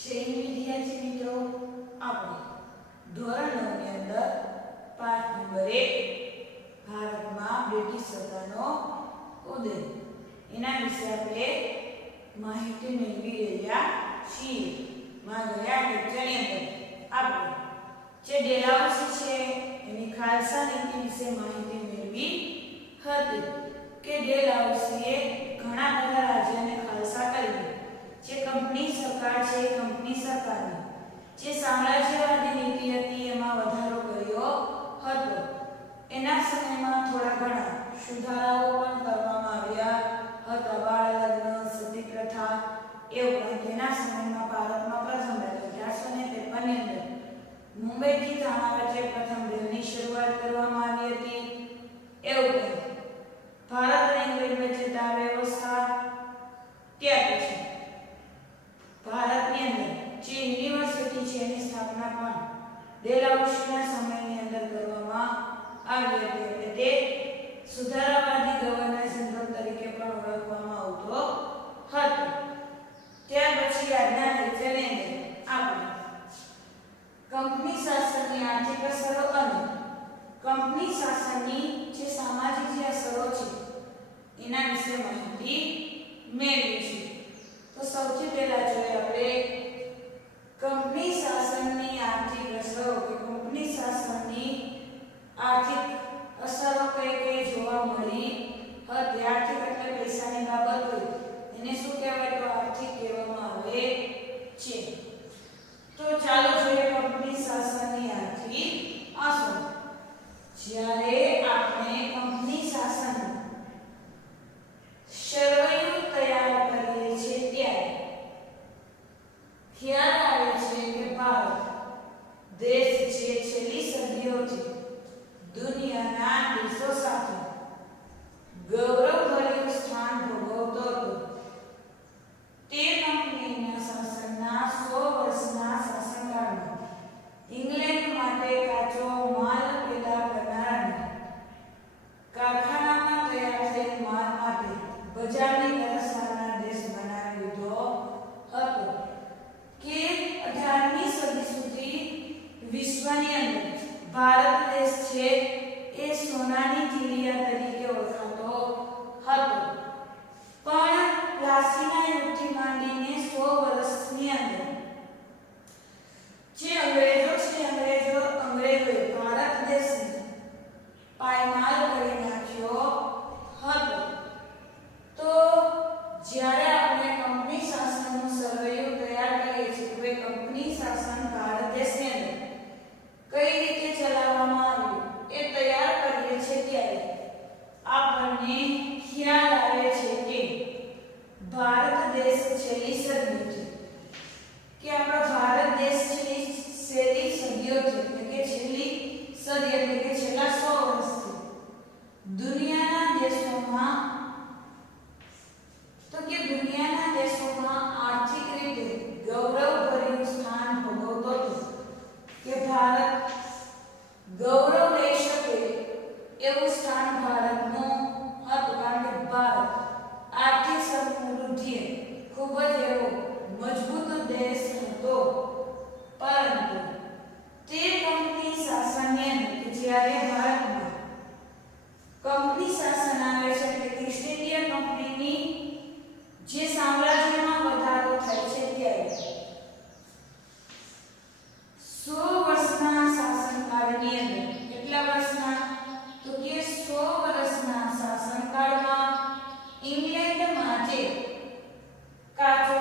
જય વિદ્યાર્થી મિત્રો, આપણે ધોરણ 9 ની અંદર પાઠ નંબર 1 ભારતમાં બ્રિટિશ સત્તાનો ઉદય એના વિશે આપણે માહિતી મેળવી રહ્યા છીએ. માં ગયા લેક્ચરની અંદર આપણે જે ડેલાઉસી છે એની ખાલસા નીતિ વિશે માહિતી મેળવી હતી કે ડેલાઉસીએ ઘણા બધા રાજ્યોને ખાલસા કરી. જે કંપની સરકાર છે એ કંપની સરકારની જે સામ્રાજ્યવાદી નીતિ હતી એમાં વધારો કર્યો હતો. એના સમયમાં થોડા ઘણા સુધારાઓ પણ કરવામાં આવ્યા હતા. બાળ લગ્ન, સતી પ્રથા એ ઉપરાંત તેના સમયમાં ભારતમાં પ્રથમ 1853 ની અંદર મુંબઈથી થાણા વચ્ચે પ્રથમ રેલની શરૂઆત કરવામાં આવી હતી. એ ઉપરાંત ભારત અને ઇંગ્લેન્ડ વચ્ચે તાર વ્યવસ્થા, ત્યાર પછી ભારતની અંદર જે યુનિવર્સિટી છે એની સ્થાપના પણ ડેલાઉસીના સમયની અંદર કરવામાં આવી હતી. એટલે તે સુધારાવાદી ગવર્નર જનરલ તરીકે પણ ઓળખવામાં આવતો હતો. ત્યાર પછી આજના લેક્ચરની અંદર આપણે કંપની શાસનની આર્થિક અસરો અને કંપની શાસનની જે સામાજિક જે અસરો છે એના વિશે માહિતી મેળવીશું. તો સૌથી પહેલા જોઈએ આપણે કંપની શાસનની આર્થિક અસરો કે કંપની શાસનની આર્થિક અસરો કઈ કઈ જોવા મળી હતી. આર્થિક એટલે પૈસાની બાબત હોય એને શું કહેવાય? તો આર્થિક કહેવામાં આવે છે. તો ચાલો જોઈએ કંપની શાસનની આર્થિક અસરો. જ્યારે આપણે કંપની શાસન સરવૈયું તૈયાર કરીએ છીએ ત્યારે ખ્યાલ આવે છે કે ભારત દેશ જે છેલ્લી સદીઓથી દુનિયાના દેશો સાથે ગૌરવભર્યું સ્થાન ભોગવતો હતો. તે કંપનીના શાસનના 100 વર્ષના શાસનકાળમાં ઇંગ્લેન્ડ માટે કાચો માલ પેદા કરનાર કારખાનામાં તૈયાર થયેલ માલ માટે બજારની તરસવાળા દેશ બનાવી દીધો હતો. કે 18મી સદી સુધી વિશ્વની અંદર ભારત દેશ છે એ સોનાની ચીડિયા તરીકે ઓળખાતો હતો. પણ પ્લાસીના યુગથી માંડીને 100 વર્ષની અંદર જે અંગ્રેજો છે અંગ્રેજોએ ભારત દેશને પાયમાલ કરી નાખ્યો હતો. તો જ્યારે આપણે કંપની શાસનનું સરવૈયું તૈયાર કરીએ છીએ તો એ કંપની શાસન ભારત દેશની અંદર કઈ રીતે ચલાવવામાં આવ્યું એ તૈયાર કરીએ છીએ ત્યારે આપણને ખ્યાલ આવે છે કે ભારત દેશ છેલ્લી સદીઓ છે કે આપણો ભારત દેશ છેલ્લી સદીઓ છે એટલે કે છેલ્લી સદી એટલે કે છેલ્લા 100 વર્ષથી દુનિયાના દેશોમાં આર્થિક રીતે ગૌરવભર્યું સ્થાન ભોગવતો હતો. કે ભારત ગૌરવ લઈ શકે એવું સ્થાન ભારતનું હતું. કારણ કે ભારત આર્થિક સમૃદ્ધિએ ખૂબ જ એવો મજબૂત દેશ હતો. પરંતુ તે કંપની શાસનની અંદર જ્યારે ભારતમાં કંપની શાસન આવે છે એટલે ઈસ્ટ ઇન્ડિયા કંપનીની જે સામ્રાજ્યમાં વધારો થાય છે ત્યારે 100 વર્ષના શાસનકાળની અંદર કેટલા વર્ષના? તો કે 100 વર્ષના શાસનકાળમાં ઇંગ્લેન્ડ માટે કાચો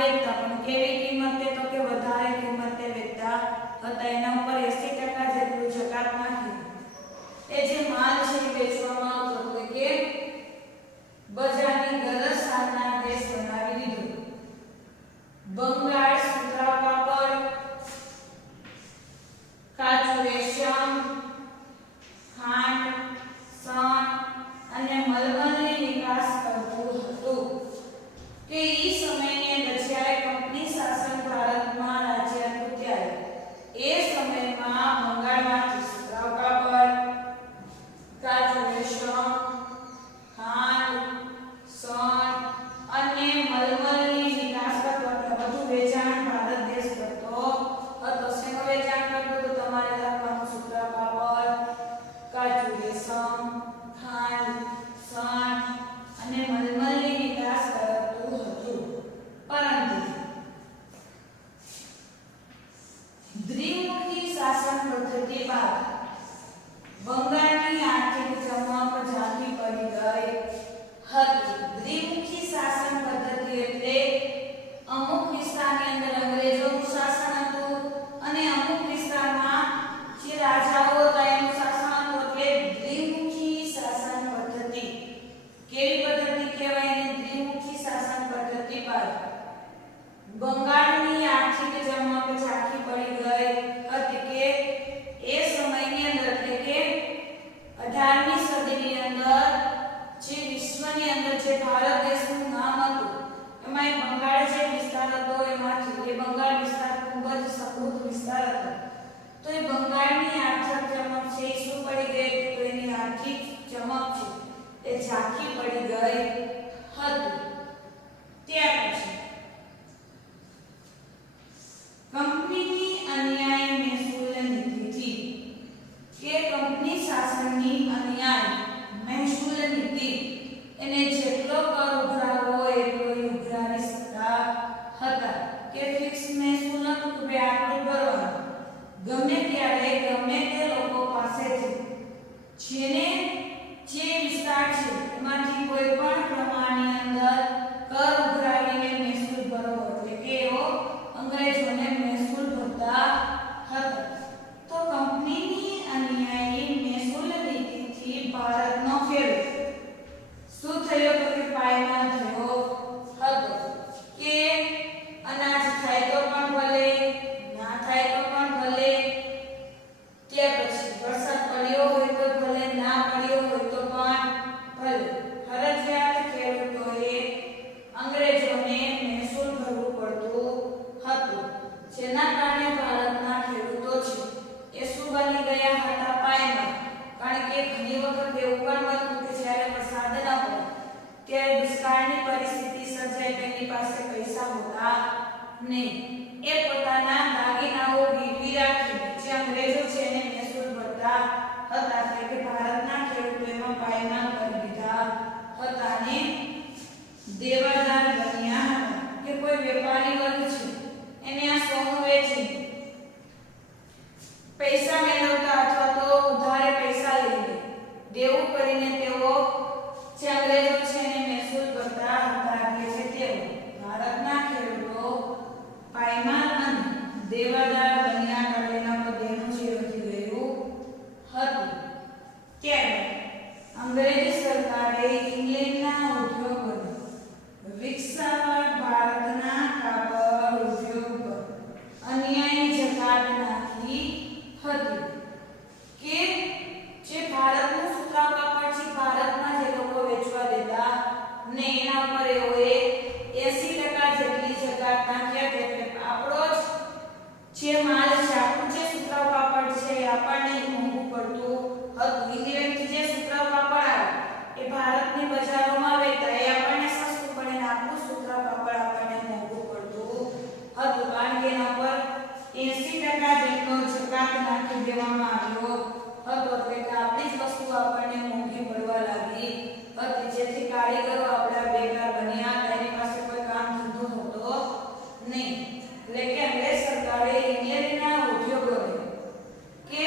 વેચતા, પણ કેવી કિંમતે તો કે વધારે કિંમતે વેચતા હતા. એના ઉપર 80% જેટલું જકાત નાખી. એ જે માલ છે એ વેચવામાં આવતો એટલે કે બજારની ગરજ સારના દેશ બનાવી દીધો. બંગાળ સુતરાઉ કાપડ, કાચું રેશમ, ખાંડ, શણ અને મલમલની નિકાસ કરતું હતું. કે ઈ સમયની અંદર જ્યારે કંપની શાસન ભારતમાં રાજ્ય હતું ત્યારે એ સમયમાં બંગાળમાંથી સુતરાઉ કાપડ, કાચું રેશમ, ખાંડ, શણ અને મલમલની નિકાસ કરતો હતો. બધું વેચાણ ભારત દેશ કરતો હતો. શેનું વેચાણ કરતો હતો? તમારે લખવાનું સુતરાઉ કાપડ, કાચું રેશમ, ખાંડ, શણ અને મલમલની નિકાસ કરતું હતું. પરંતુ દ્વિમુખી શાસન પદ્ધતિ બાદ બંગાળની આર્થિક ચમક ઝાંખી પડી ગઈ હતી. દ્વિમુખી શાસન પદ્ધતિ એટલે અમુક વિસ્તારની અંદર અંગ્રેજોનું શાસન હતું અને અમુક વિસ્તારમાં જે રાજાઓ હતા એનું શાસન હતું. એટલે દ્વિમુખી શાસન પદ્ધતિ. કેવી પદ્ધતિ કહેવાય એને? દ્વિમુખી શાસન પદ્ધતિ બાદ બંગાળની આર્થિક ચમક ઝાંખી પડી ગઈ હતી. કે એ સમયની અંદર એટલે કે 18મી સદીની અંદર જે વિશ્વની અંદર જે ભારત દેશનું નામ હતું એમાં એ બંગાળ જે વિસ્તાર હતો એમાંથી એ બંગાળ વિસ્તાર ખૂબ જ સમૃદ્ધ વિસ્તાર હતો. તો એ બંગાળની આર્થિક ચમક છે એ શું પડી ગઈ? તો એની આર્થિક ચમક છે એ ઝાંખી પડી ગઈ હતી. ત્યાર પછી કંપનીની અન્યાય મહેસૂલ નીતિથી કે કંપની શાસનની અન્યાય મહેસૂલ નીતિ એને જેટલો કર ઉઘરાવવો એટલો ઉઘરાવી શકતા હતા. કે ફિક્સ મહેસૂલ નતું કે આટલું ભરવાનું. ગમે ત્યારે ગમે તે લોકો પાસેથી જેને જે વિસ્તાર છે એમાંથી કોઈ પણ પ્રમાણની અંદર કર ઉઘરાવીને મહેસૂલ ભરવો એટલે કે એવો અંગ્રેજોને મહેસૂલ ભરતા હતા. તો કંપનીની અન્યાયી મહેસૂલ નીતિથી ભારતનો ખેડૂત શું થયો? તો કે પાયમાલ થયો હતો. કે અનાજ થાય તો પણ ભલે, ના થાય તો પણ ભલે. ત્યાર પછી વરસાદ પડ્યો હોય તો ભલે, ના પડ્યો હોય તો પણ ભલે, ફરજિયાત ખેડૂતોએ અંગ્રેજોને મહેસૂલ ભરવું પડતું હતું. જેના કારણે ભારતના ખેડૂતો છે એ શું બની ગયા હતા? પાયમાલ. કારણ કે ઘણી વખત એવું પણ બનતું કે જ્યારે વરસાદ ન પડે ત્યારે દુષ્કાળની પરિસ્થિતિ સર્જાય તો એની પાસે પૈસા હોતા નહીં. એ પોતાના દાગીનાઓ ગીરવી રાખીને જે અંગ્રેજો છે એને મહેસૂલ ભરતા હતા. એટલે કે ભારતના ખેડૂતો એમાં પાયમાલ કરી દીધા હતા અને દેવાદાર બન્યા હતા. કે કોઈ વેપારી વર્ગ છે એને આ સોનું વેચી પૈસા મેળવતા અથવા તો ઉધારે પૈસા લઈને દેવું કરીને તેઓ જે અંગ્રેજો છે એને મહેસૂલ ભરતા હતા. એટલે તેઓ ભારતના ખેડૂતો પાયમાલ અને દેવાદાર બન્યા હતા. એના પર દેવું છે વધી ગયું હતું. ત્યારે અંગ્રેજ સરકારે ઇંગ્લેન્ડના ઉદ્યોગોને વિકસાવવા ભારતના કાપડ ઉદ્યોગ પર અન્યાયી જકાત નાખી હતી. કે જે ભારતનું સુતરાઉ કાપડ છે ભારતમાં જે લોકો વેચવા દેતા ને એના ઉપર એઓએ 80% જેટલી જકાત નાખ્યા. એટલે આપણો જે માલ છે, આપણું જે સુતરાઉ કાપડ છે એ આપણને મોંઘું પડતું હતું. ઇંગ્લેન્ડથી જે સુતરાઉ કાપડ આવે એ ભારતની બજારોમાં વેચતા એ આપણને સસ્તું પડે ને આપણું સુતરાઉ કાપડ આપણને મોંઘું પડતું હતું. કારણ કે એના પર 80% જેટલો જકાત નાખી દેવામાં આવ્યો હતો. એટલે કે આપણી જ વસ્તુ આપણને મોંઘી પડવા લાગી હતી. જેથી કારીગરો આપણા બેકાર બન્યા હતા. એની પાસે કોઈ કામ ધંધો હતો નહીં. એટલે કે અંગ્રેજ સરકારે ઇંગ્લેન્ડના ઉદ્યોગોને કે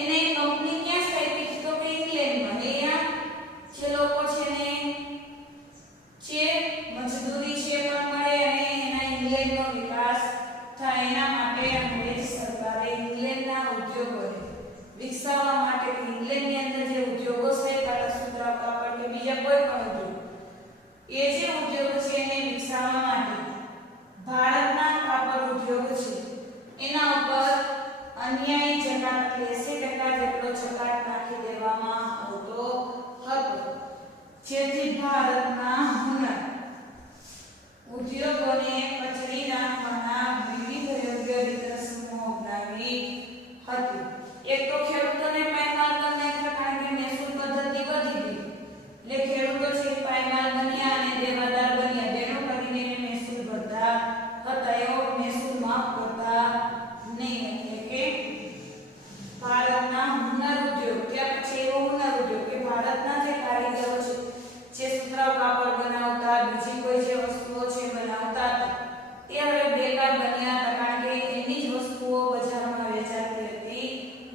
એને કંપની ક્યાં સ્થાપિત કરી? તો કે ઇંગ્લેન્ડમાં. અહીંયા જે લોકો છે ને જે મજદૂરી છે પણ મળે અને એના ઇંગ્લેન્ડનો વિકાસ થાય એના માટે અંગ્રેજ સરકારે ઇંગ્લેન્ડના ઉદ્યોગોને વિકસાવવા માટે ઇંગ્લેન્ડની અંદર જે ઉદ્યોગો છે કાળા સુતરા કાપડ કે બીજા કોઈ પણ ઉદ્યોગ એ જે ઉદ્યોગો છે એને વિકસાવવા માટે ભારતના કાપડ ઉદ્યોગ છે એના ઉપર અન્યાયી જકાત 80% જેટલો જકાત નાખી દેવામાં આવતો હતો, જેથી ભારતના હુનર ઉદ્યોગોને કચડી નાખવાના વિવિધ યોગ્ય રીતરસમો અપનાવી હતી. એક તો ખેડૂતોને પાયમાલ બનાવ્યા કારણ કે મહેસૂલ પદ્ધતિ વધી ગઈ એટલે ખેડૂતો છે પાયમાલ બન્યા અને દેવાદાર બન્યા જેનો કરીને મહેસૂલ ભરતા હતા એવો મહેસૂલ માફ કરતા નહીં. એટલે કે ભારતના હુનર ઉદ્યોગ ત્યાર પછી એવો હુનર ઉદ્યોગ કે ભારતના જે કારીગરો છે જે સુતરાઉ કાપડ બનાવતા બીજી કોઈ જે વસ્તુઓ છે બનાવતા હતા તે હવે બેકાર બન્યા હતા કારણ કે એની જ વસ્તુઓ બજારમાં વેચાતી હતી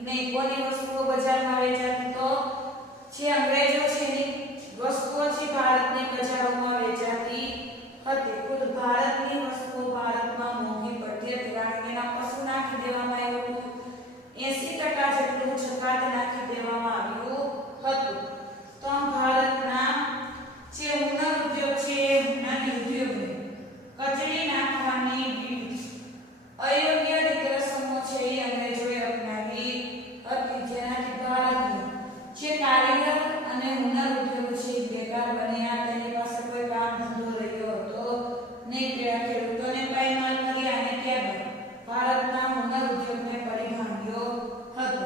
નહીં. કોની વસ્તુઓ બજારમાં વેચાતી તો જે અંગ્રેજો છે એની વસ્તુઓ છે ભારતની બજારોમાં વેચાતી હતી. ખુદ ભારતની વસ્તુઓ ભારતમાં મોંઘી પડતી હતી કારણ કે એના પશુ નાખી દેવામાં આવ્યું હતું, 80% જેટલું જકાત નાખી દેવામાં આવ્યું હતું. તો ભારતના જે હુનર ઉદ્યોગ છે એ હુનરી ઉદ્યોગને કચડી નાખવાની વિવિધ અયોગ્ય રીતરસમો છે એ અંગ્રેજોએ અપનાવી હતી, જેનાથી ભારતનું જે કારીગર અને હુનર ઉદ્યોગ છે બેકાર બન્યા, તેની પાસે કોઈ કામ ધંધો રહ્યો હતો નહીં. ખેડૂતોને પાયમાલ કર્યા અને ત્યારબાદ ભારતના હુનર ઉદ્યોગને પરિભાંગ્યો હતો,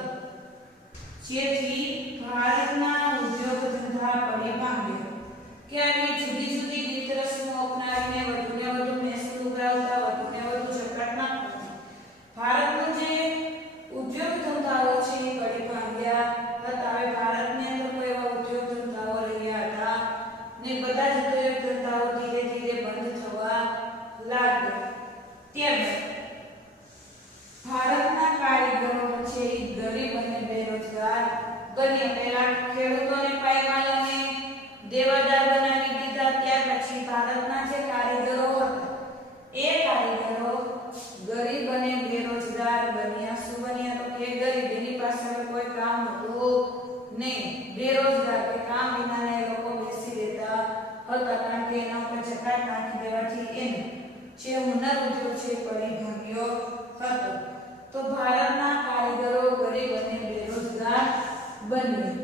જેથી ભારતના ઉદ્યોગ ધંધા પરિભાંગ્યો કે આવી જુદી જુદી રીતરસમો અપનાવીને વધુને વધુ મહેસૂલ ઉઘરાવતા વધુને વધુ જકાત નાખતા ભારતનો જે ઉદ્યોગ ધંધાઓ છે એ પરિભાંગ્યા હતા. હવે ભારતની અંદર કોઈ એવા ઉદ્યોગ ધંધાઓ રહ્યા હતા ને બધા જ ઉદ્યોગ ધંધાઓ ધીરે ધીરે બંધ થવા લાગ્યા. ત્યારબાદ ભારતના કારીગરો છે એ ગરીબ અને બેરોજગાર બન્યા. પહેલા ખેડૂતોને પાયમાલ અને દેવાદાર બનાવી દીધા, ત્યાર પછી ભારતના જે કારીગરો હતા એ કારીગરો ગરીબ અને બેરોજગાર બન્યા. શું બન્યા તો કે ગરીબ, એની પાસે કોઈ કામ હતું નહીં, બેરોજગાર કે કામ વિનાના એ લોકો બેસી રહેતા હતા કારણ કે એના ઉપર જકાત નાખી દેવાથી એને જે હુનર ઉદ્યોગ છે પરિભાંગ્યો હતો. તો ભારતના કારીગરો ગરીબ અને બેરોજગાર બન્યા.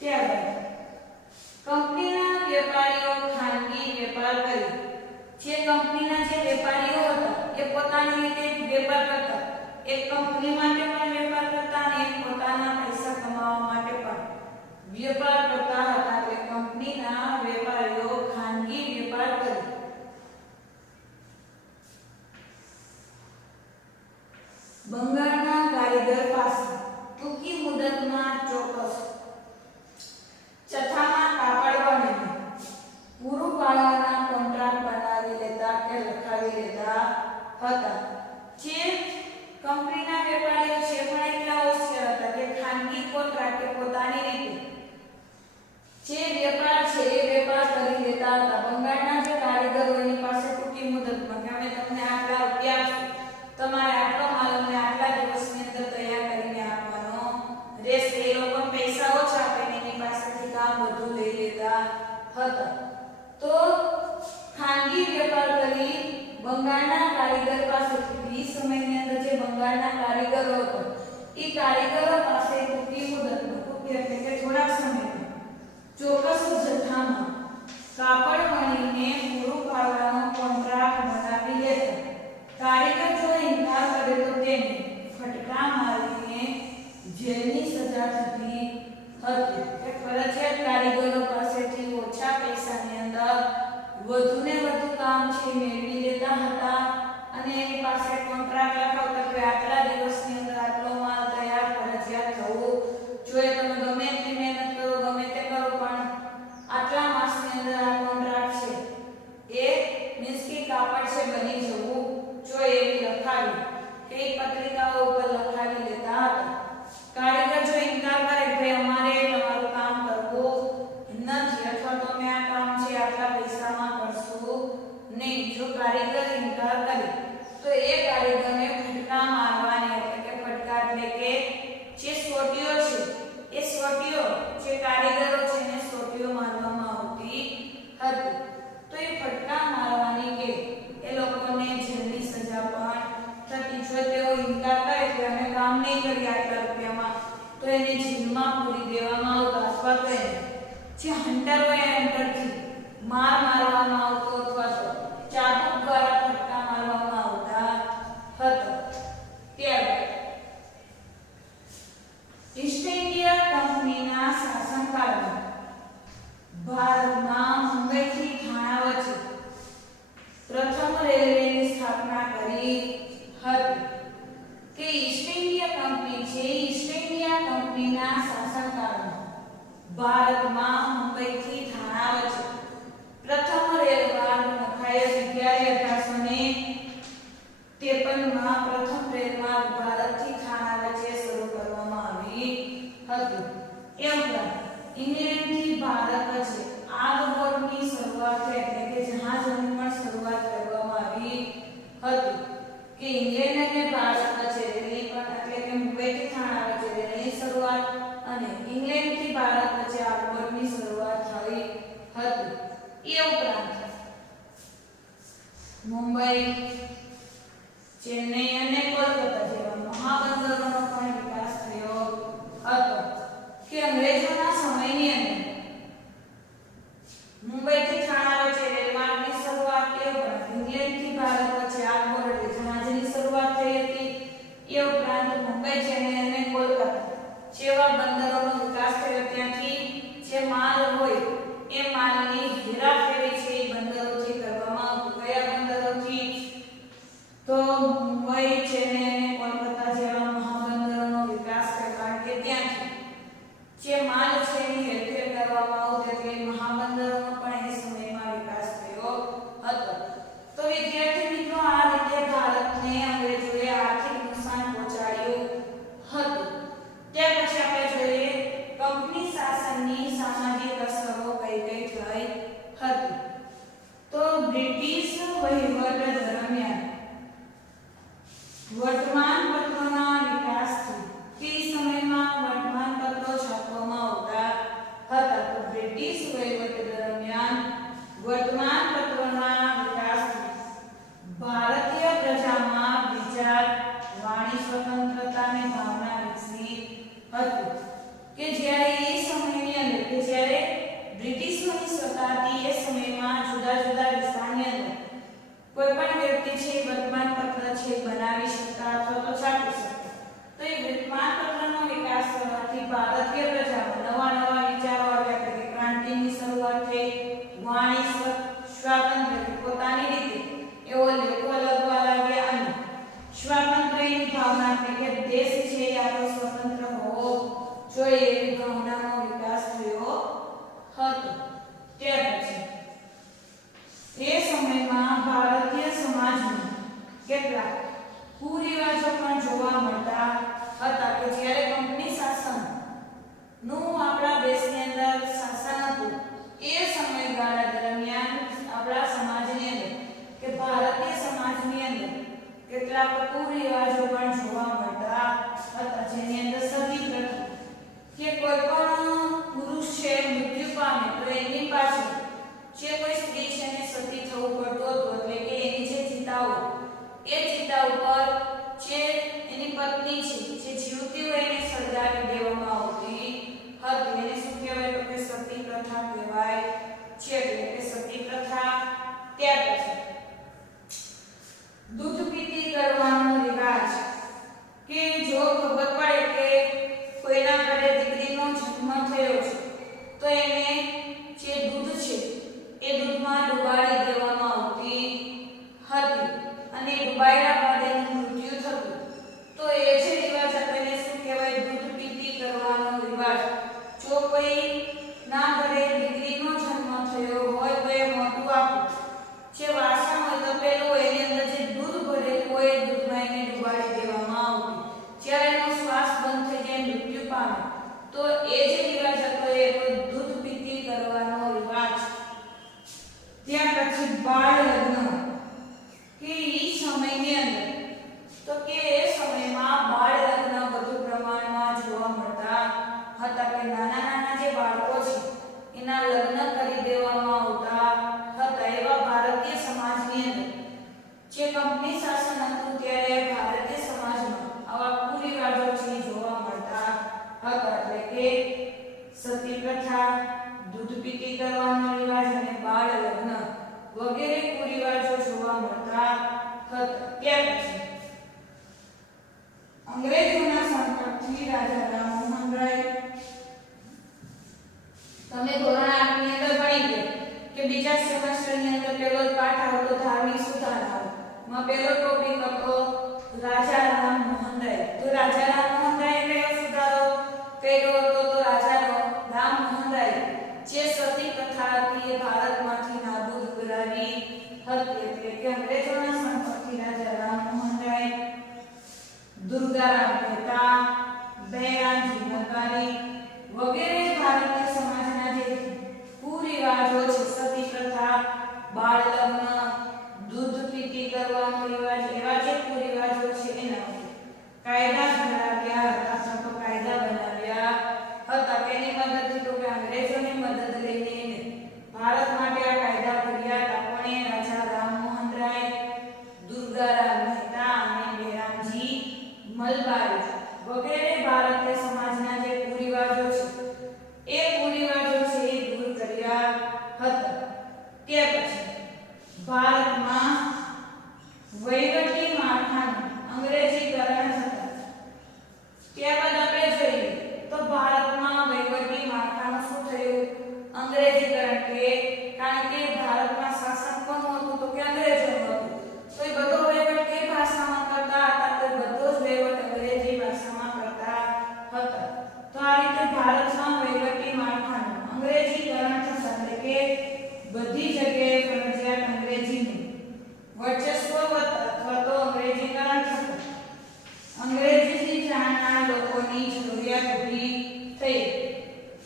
ત્યારબાદ કંપનીના વેપારીઓ ખાનગી વેપાર કર્યો. જે કંપનીના જે વેપારીઓ હતા એ પોતાની રીતે વેપાર કરતા, એક કંપની માટે પણ વેપાર કરતા અને પોતાના પૈસા કમાવા માટે પણ વેપાર કરતા હતા. કે કંપનીના વેપારીઓ ખાનગી વેપાર કર્યો. બંગાળના કારીગર પાસે ટૂંકી મુદતમાં ચોક્કસ જથ્થામાં કાપડ બનીને પૂરું પાડવાના કોન્ટ્રાક્ટ બનાવી લેતા કે લખાવી લેતા હતા. જે કંપનીના વેપારીઓ છે પણ એટલા હોશિયાર હતા કે ખાનગી કોન્ટ્રાક્ટ કે પોતાની રીતે જે વેપાર છે એ વેપાર કરી લેતા હતા. બંગાળના જે કારીગરો એની પાસે ટૂંકી મુદતમાં કે અમે તમને આટલા રૂપિયા આપશું, તમારે આટલો માલ અમને આટલા દિવસની અંદર તૈયાર કરીને આપવાનો રહેશે. એ લોકો પૈસા ઓછા આપીને એની પાસેથી કામ વધુ લઈ લેતા હતા. તો ખાનગી વેપાર કરી બંગાળના કારીગર પાસેથી એ સમયની અંદર જે બંગાળના કારીગરો હતો એ કારીગરો પાસે ટૂંકી મુદતમાં, ટૂંકી એટલે કે થોડાક સમયમાં ચોક્કસ જથ્થામાં કાપડ વણીને પૂરું પાડવાનો કોન્ટ્રાક્ટ બનાવી લેતા. કારીગર જો ઇનકાર કરે તો તેને ફટકા મારીને જેલની સજા થતી હતી. કે ફરજિયાત કારીગરો પાસેથી ઓછા પૈસાની અંદર વધુને વધુ કામ છે મેળવી લેતા હતા અને એની પાસે કોન્ટ્રાક્ટ લખાવતા કે આટલા દિવસની અંદર આટલો માલ તૈયાર ફરજિયાત થવું જોઈએ. તમે ગમે એટલી મહેનત કરો, ગમે તે કરો, પણ આટલા માસની અંદર આ કોન્ટ્રાક્ટ છે એ મીન્સ કે કાપડ છે બની જવું જોઈએ એવી લખાવી કે પત્રિકાઓ ઉપર લખાવી લેતા હતા. કારીગર જો ઇનકાર કરે કે અમારે તમારું કામ કરવું નથી અથવા તો અમે આ કામ છે આટલા પૈસામાં કરશું નહીં, જો કારીગર તો એ કારીગરને ફટકા મારવાની એટલે કે ફટકા એટલે કે જે સોટીઓ છે એ સોટીઓ જે કારીગરો છે એને સોટીઓ મારવામાં આવતી હતી. તો એ ફટકા મારવાની કે એ લોકોને જેલની સજા પણ થતી. જો તેઓ ઇનકાર કરે કે અમે કામ નહીં કરીએ આટલા રૂપિયામાં તો એને જેલમાં પૂરી દેવામાં આવતા અથવા તો એને જે હન્ટર હોય એ હન્ટરથી મારવામાં આવતો અથવા તો ચાબુક દ્વારા ફટકા મારવામાં આવતા હતા. ત્યારબાદ ઈસ્ટ ઇન્ડિયા કંપનીના શાસનકાળમાં ભારતમાં મુંબઈથી થાણા વચ્ચે પ્રથમ રેલવેની સ્થાપના કરી હતી. કે ઈસ્ટ ઇન્ડિયા કંપની છે ઈસ્ટ ઇન્ડિયા કંપનીના શાસનકાળમાં ભારતમાં મુંબઈથી થાણા વચ્ચે પ્રથમ રેલમાર્ગ નખાયો. ત્યારે 1853 માં પ્રથમ રેલમાર્ગ ભારતથી થાણા વચ્ચે શરૂ કરવામાં આવી હતી. એ ઉપરાંત ઇંગ્લેન્ડથી ભારત વચ્ચે આગબોટની શરૂઆત એટલે કે જહાજોની પણ શરૂઆત કરવામાં આવી હતી. કે ઇંગ્લેન્ડ અને ભારત વચ્ચે રેલની પણ એટલે કે મુંબઈથી થાણા વચ્ચે રેલની શરૂઆત અને ઇંગ્લેન્ડથી ભારત વચ્ચે આગબોટની શરૂઆત થઈ હતી. એ ઉપરાંત મુંબઈ, ચેન્નઈ અને કોલકાતા જેવા મહાબંદરોનો પણ વિકાસ થયો હતો. કે અંગ્રેજોના સમયની અંદર મુંબઈથી થાણા વચ્ચે રેલમાર્ગની શરૂઆત એ ઉપરાંત ઇંગ્લેન્ડથી ભારત વચ્ચે આગબોટ એટલે જહાજની શરૂઆત થઈ હતી. એ ઉપરાંત મુંબઈ, ચેન્નઈ અને કોલકાતા જેવા બંદરોનો વિકાસ થયો. ત્યાંથી જે માલ હોય એ માલની હેરાફેરી છે એ બંદરોથી કરવામાં આવતી. કયા બંદરોથી? તો મુંબઈ, ચેન્નઈ અને કોલકાતા જેવા મહાબંદરોનો વિકાસ થયો. કારણ કે ત્યાંથી જે માલ છે એની હેરફેર કરવામાં આવતી એટલે મહાબંદરોનો પણ એ સમયમાં વિકાસ થયો હતો. તો વિદ્યાર્થી મિત્રો આ રીતે ભારતને અંગ્રેજોએ આર્થિક નુકસાન પહોંચાડ્યું હતું. ત્યાર પછી આપણે જોઈએ કંપની શાસનની સામાજિક અસરો કઈ કઈ થઈ હતી. તો બ્રિટિશ વહીવટ દરમિયાન વર્તમાનપત્રોના વિકાસથી તે સમયમાં વર્તમાનપત્રો છાપવામાં આવતા હતા. તો બ્રિટિશ વહીવટ દરમિયાન વર્તમાનપત્રોના વિકાસથી ભારતીય પ્રજામાં વિચાર, વાણી સ્વતંત્રતાની ભાવના વિકસી હતી. કે જ્યારે એ સમયની અંદર કે જ્યારે બ્રિટિશોની સત્તા હતી એ સમયમાં જુદા જુદા વિસ્તારની અંદર કોઈ પણ વ્યક્તિ છે વર્તમાનપત્ર છે બનાવી શકતા અથવા તો છાપી શકતા. તો એ વર્તમાનપત્રનો વિકાસ થવાથી ભારતીય પ્રજામાં નવા નવા વિચારો આવ્યા. કે ક્રાંતિની શરૂઆત થઈ. વાણી સ્વાતંત્ર્ય પોતાની રીતે એવો લેખો લખવા લાગ્યા અને સ્વાતંત્ર્યની ભાવના એટલે કે દેશ છે એ આપણો સ્વતંત્ર હોવો જોઈએ એવી ભાવનાનો વિકાસ થયો હતો. ત્યાર પછી એ સમયમાં ભારતીય સમાજમાં કેટલાક કુરિવાજો પણ જોવા મળતા હતા. કે જ્યારે કંપની શાસન નું આપણા દેશની અંદર શાસન હતું એ સમયગાળા દરમિયાન આપણા સમાજની અંદર કે ભારતીય સમાજની અંદર કેટલાક કુરિવાજો પણ જોવા મળતા હતા. જેની અંદર સતી પ્રથા કે કોઈ પણ પુરુષ છે મૃત્યુ પામે તો એની પાછળ જે કોઈ સ્ત્રી છે એને સતી થવું પડતું હતું. એટલે કે એની જે ચિતા હોય એ ચિતા ઉપર જે એની પત્ની છે જે જીવતી હોય એને સળગાવી દેવામાં આવતી હતી. એને શું કહેવાય? તો કે સતી પ્રથા કહેવાય છે. એટલે કે સતી પ્રથા. ત્યાર પછી દૂધ પીતી કરવાનો રિવાજ. કે જો ખબર પડે કે કોઈના ઘરે દીકરીનો જન્મ થયો છે તો એને જે દૂધ છે એ દૂધમાં ડુબાડી દેવામાં આવતી હતી અને ડુબાડ્યા બાદ એનું મૃત્યુ થતું. તો એ જે રિવાજ હતો એને શું કહેવાય? દૂધ પીતી કરવાનો રિવાજ. જો કોઈ ના ઘરે દીકરીનો જન્મ થયો હોય તો એ મોટું આપવું જે વાસણ હોય તો પેલું એની અંદર જે દૂધ ભરેલું હોય એ દૂધમાં એને ડુબાડી દેવામાં આવતું. જ્યારે એનો શ્વાસ બંધ થઈ જાય મૃત્યુ પામે તો એ જે રિવાજ હતો એ દૂધ પીતી કરવાનો રિવાજ. ત્યાર પછી બાળ લગ્ન. કે એ સમયની અંદર માં પહેલો ટોપિક હતો રાજા રામમોહન રાય. તો રાજા રામમોહન રાય કયો સુધારો કર્યો હતો? તો રાજા રામમોહન રાય જે સતી પ્રથા હતી એ ભારતમાંથી નાબૂદ કરાવી હતી. એટલે કે અંગ્રેજોના સંપર્કથી રાજા રામમોહન રાય, દુર્ગારામ મહેતા, બૈરામજી મકવાણી વગેરે ભારતીય સમાજના જે કુરિવાજો છે, સતી પ્રથા, બાળ લગ્ન, દૂધ પીતી કરવાનો રિવાજ, એવા જે કુરિવાજો છે એના કાયદા બનાવ્યા હતા. તો કાયદા બનાવ્યા હતા કેની મદદથી? તો કે અંગ્રેજોની મદદ લઈને ભારત માટે આ કાયદા કર્યા હતા. કોણે? રાજા રામમોહન રાય, દુર્ગારામ મહેતા અને બૈરામજી મલબારી વગેરે ભારતીય સમાજના જે કુરિવાજો છે એ કુરિવાજો છે એ દૂર કર્યા હતા. ત્યાર પછી ભારતમાં વહીવટી માળખાનું અંગ્રેજીકરણ થતા. ત્યારબાદ આપણે જોઈએ તો ભારતમાં વહીવટી માળખાનું શું થયું? અંગ્રેજીકરણ. કારણ કે ભારતમાં શાસન કોનું હતું? તો કે અંગ્રેજોનું હતું. તો એ બધો વહીવટ કઈ ભાષામાં કરતા હતા? તો બધો જ વહીવટ અંગ્રેજી ભાષામાં કરતા હતા. તો આ રીતે ભારતમાં વહીવટી માળખાનું અંગ્રેજીકરણ થતા. એટલે કે બધી જગ્યાએ ફરજિયાત અંગ્રેજીનું વર્ચસ્વ અથવા તો અંગ્રેજીકરણ થતું. અંગ્રેજી જાણનાર લોકોની જરૂરિયાત ઊભી થઈ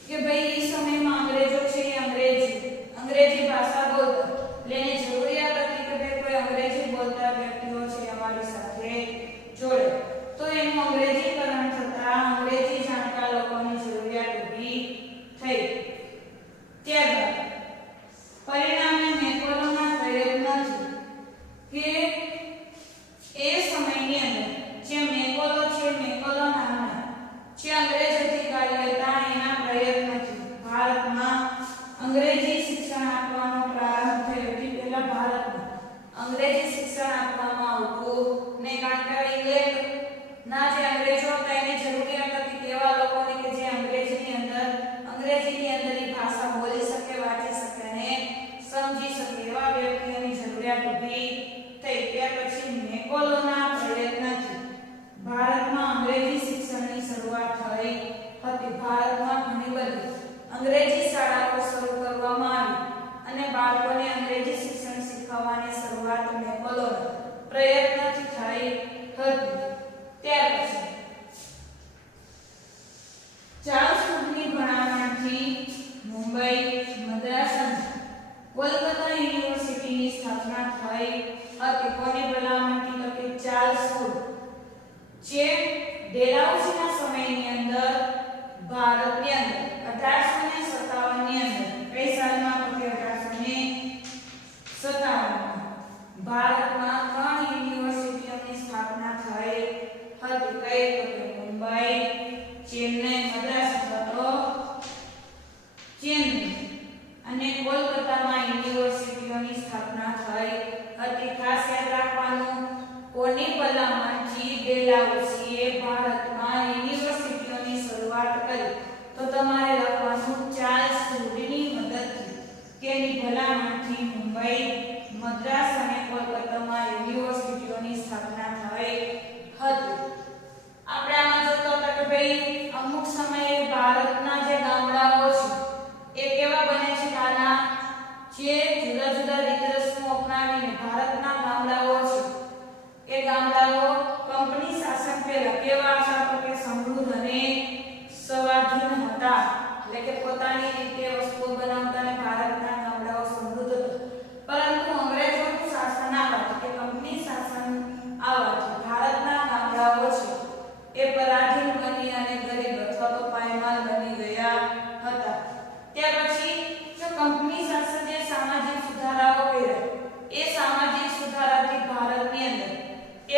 કે ભાઈ એ સમયમાં અંગ્રેજો છે એ અંગ્રેજી ભાષા બોલતા. એટલે એની જરૂરિયાત હતી કે ભાઈ કોઈ અંગ્રેજી બોલતા વ્યક્તિઓ છે અમારી સાથે જોડે. તો એનું અંગ્રેજીકરણ થતા અંગ્રેજી જાણતા લોકોની જરૂરિયાત ઊભી થઈ. ત્યારબાદ પરિણામે મેકોલોના પ્રયત્નથી કે એ સમયની અંદર જે મેકોલો છે, મેકોલો નામના જે અંગ્રેજ અધિકારી હતા એના પ્રયત્નથી ભારતમાં અંગ્રેજી શિક્ષણ આપવાનો પ્રારંભ થયો. કે પહેલા ભારતમાં અંગ્રેજી શિક્ષણ આપવામાં આવતું ને. કારણ કે ઇંગ્લેન્ડના જે અંગ્રેજો હતા એની જરૂરિયાત હતી તેવા લોકોની કે જે અંગ્રેજીની અંદર એ ભાષા બોલી શકે, વાંચી શકે અને સમજી શકે એવા વ્યક્તિઓની જરૂરિયાત ઊભી થઈ. ત્યાર પછી મેકોલોના પ્રયત્નથી ભારતમાં અંગ્રેજી શિક્ષણની શરૂઆત થઈ હતી. ભારતમાં ઘણી બધી અંગ્રેજી શાળાઓ શરૂ કરવામાં આવી અને બાળકોને અંગ્રેજી શિક્ષણ શીખવવાની શરૂઆત મેકોલોના પ્રયત્નથી થઈ હતી. ત્યાર પછી ચાર્લ્સ ફુડની ભણાવણથી મુંબઈ, મદ્રાસ અને કોલકાતા યુનિવર્સિટીની સ્થાપના થઈ હતી. કોની ભલામણથી? તો કે ચાર્લ્સ ફુડ જે ડેલાઉસીના સમયની અંદર ભારતની અંદર 1857 ની અંદર કઈ સાલમાં? તો કે 1857 ભારતમાં 3 યુનિવર્સિટીઓની સ્થાપના થઈ હતી. કઈ? તો કે મુંબઈ, ચેન્નઈ, મદ્રાસ અથવા તો ચેન્નઈ અને કોલકાતામાં યુનિવર્સિટીઓની સ્થાપના થઈ હતી. ખાસ યાદ રાખવાનું કોની ભલામણથી ડેલાઉસીએ ભારતમાં યુનિવર્સિટીઓની શરૂઆત કરી? તો તમારે લખવાનું ચાર્લ્સ ફુડની મદદથી. કેની ભલામણથી? મુંબઈ, મદ્રાસ અને કોલકાતામાં યુનિવર્સિટીઓની સ્થાપના થઈ હતી. આપણે આમાં જોતા હતા કે ભાઈ અમુક સમયે ભારતના જે ગામડાઓ છે એ કેવા બને છે? નાના, જે જુદા જુદા રીત રસમો અપનાવીને ભારતના ગામડાઓ છે એ ગામડાઓ કંપની શાસન પહેલા કેવા હતા? તો કે સમૃદ્ધ અને સ્વાધીન હતા. એટલે કે પોતાની રીતે વસ્તુઓ બનાવતા અને ભારતના ગામડાઓ સમૃદ્ધ હતા. પરંતુ અંગ્રેજોનું શાસન આવવાથી કે કંપની શાસન આવવાથી ભારતના ગામડાઓ છે એ પરાધીન બની અને ગરીબ અથવા તો પાયમાલ બની ગયા હતા. ત્યાર પછી જો કંપની શાસન જે સામાજિક સુધારાઓ કર્યા એ સામાજિક સુધારાથી ભારતની અંદર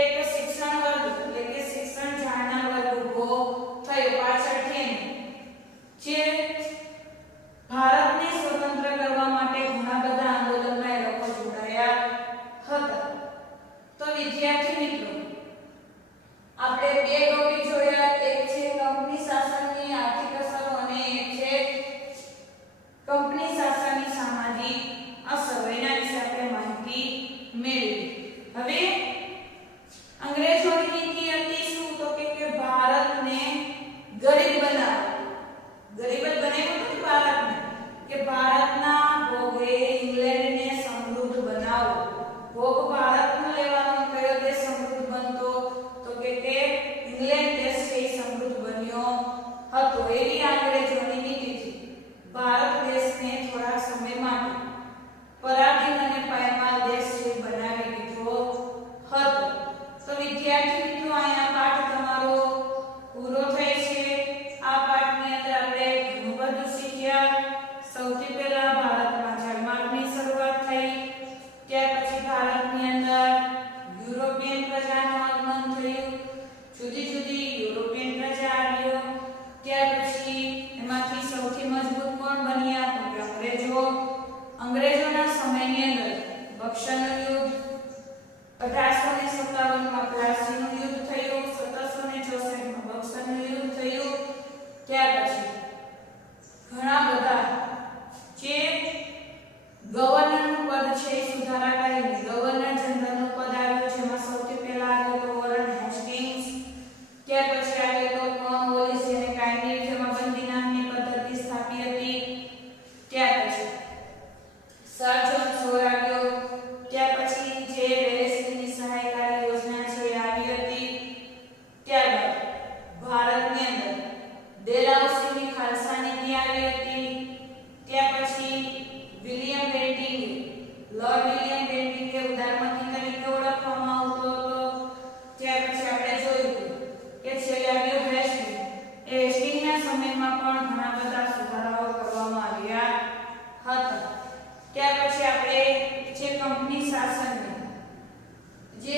એક શિક્ષણ વર્ગ એટલે કે શિક્ષણ જાણનાર વર્ગ ઊભો થયો. પાછળથી જે ભારતને સ્વતંત્ર કરવા માટે ઘણા બધા આંદોલનમાં એ લોકો જોડાયા હતા. તો વિદ્યાર્થી મિત્રો આપણે બે ટોપિક જોયા. એક છે કંપની શાસનની આર્થિક અસરો અને એક છે કંપની શાસનની સામાજિક અસરો. એના વિશે આપણે માહિતી મેળવી. હવે 1857 માં પ્લાસીનું યુદ્ધ થયું, 1764 માં બક્સરનું યુદ્ધ થયું. ત્યાર પછી ઘણા બધા જે ગવર્નરનું પદ છે એ સુધારા કરીને ગવર્નર જનરલનું પદ આવ્યું, જેમાં સૌથી પહેલા આવ્યો તો વોરન હેસ્ટિંગ્સ. ત્યાર પછી આવ્યો તો કોર્નવોલિસ, જેને કાયમી જેમાં બંદીનામની પદ્ધતિ સ્થાપી હતી. ત્યાર પછી સર જ્હોન શોર આવ્યો. ત્યાર પછી જે વેલેસ્લીની સહાયકારી યોજના છે એ આવી હતી. ત્યારબાદ ભારતની અંદર ડેલહાઉસીની ખાલસા નીતિ આવી હતી. ત્યાર પછી વિલિયમ બેન્ટિંગ, લોર્ડ વિલિયમ બેન્ટિંગને ઉદારમતી તરીકે ઓળખવામાં આવતો હતો. ત્યાર પછી આપણે જોયું કે છેલ્લે આવ્યો હેસ્ટિંગ. એ હેસ્ટિંગના સમયમાં પણ ઘણા બધા સુધારાઓ કરવામાં આવ્યા હતા. ત્યાર પછી આપણે જે કંપની શાસનની જે